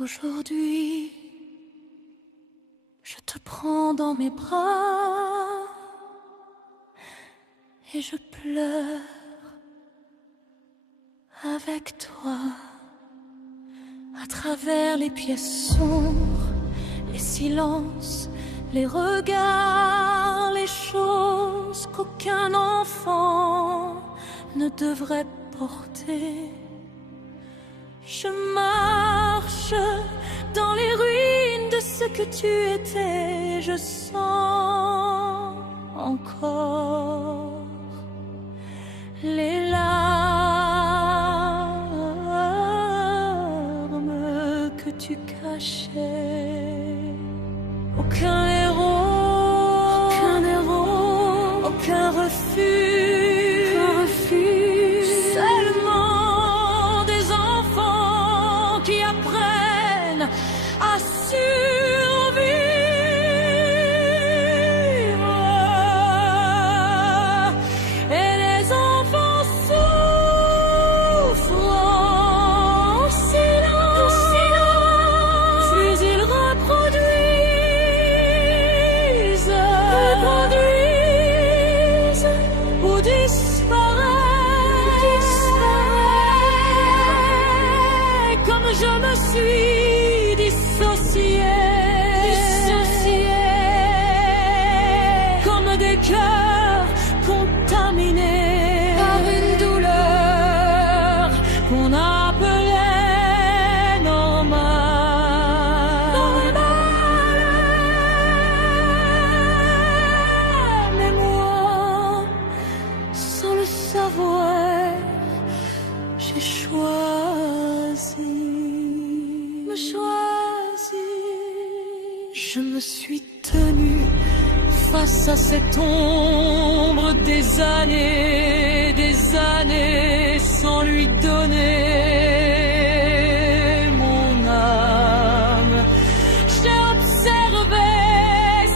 Aujourd'hui, je te prends dans mes bras et je pleure avec toi. À travers les pièces sombres, les silences, les regards, les choses qu'aucun enfant ne devrait porter. Je marche dans les ruines de ce que tu étais. Je sens encore les larmes que tu cachais. Aucun héros, aucun refus. Seulement des enfants qui apprennent à survivre. Et les enfants souffrent en silence, puis ils reproduisent ou disparaissent. Comme je me suis dissociée, comme des cœurs contaminés par une douleur qu'on appelait normale. Mais moi, sans le savoir, j'ai choisi. Je me suis tenue face à cette ombre des années sans lui donner mon âme. J'ai observé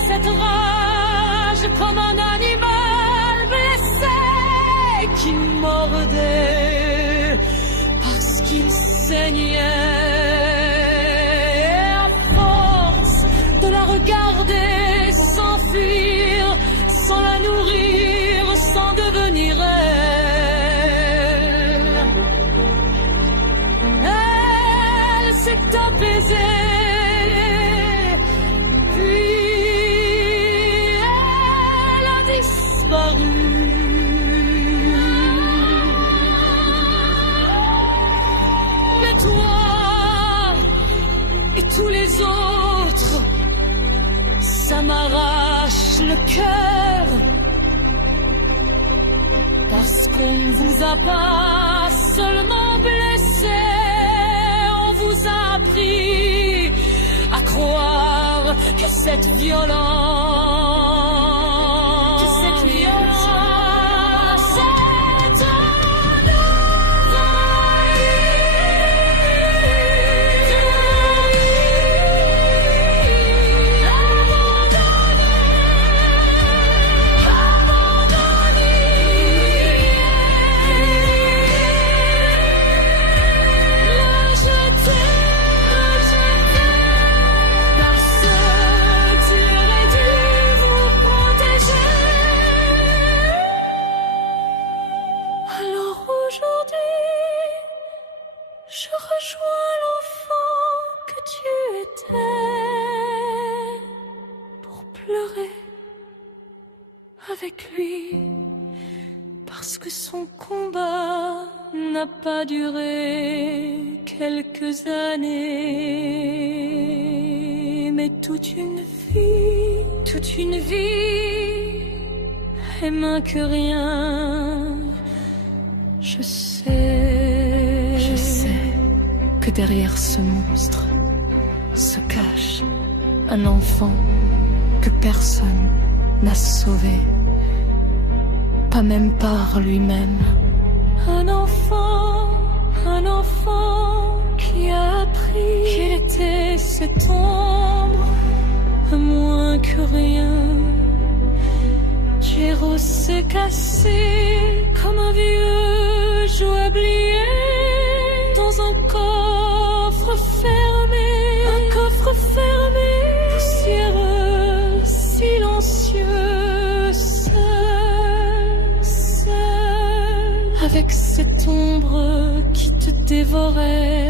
cette rage comme un animal blessé qui mordait parce qu'il saignait. Regarder s'enfuir, sans la nourrir, sans devenir elle. Elle s'est apaisée, puis elle a disparu. Mais toi et tous les autres, ça m'arrache le cœur, parce qu'on ne vous a pas seulement blessé, on vous a appris à croire que cette violence, je rejoins l'enfant que tu étais pour pleurer avec lui, parce que son combat n'a pas duré quelques années, mais toute une vie, et moins que rien. Je sais que derrière ce monstre se cache un enfant que personne n'a sauvé, pas même par lui-même. Un enfant qui a appris qu'il était cette ombre, moins que rien. Géraud s'est cassé comme un vieux jouet oublié dans un coffre fermé. fermé, poussiéreux, silencieux, seul, avec cette ombre qui te dévorait.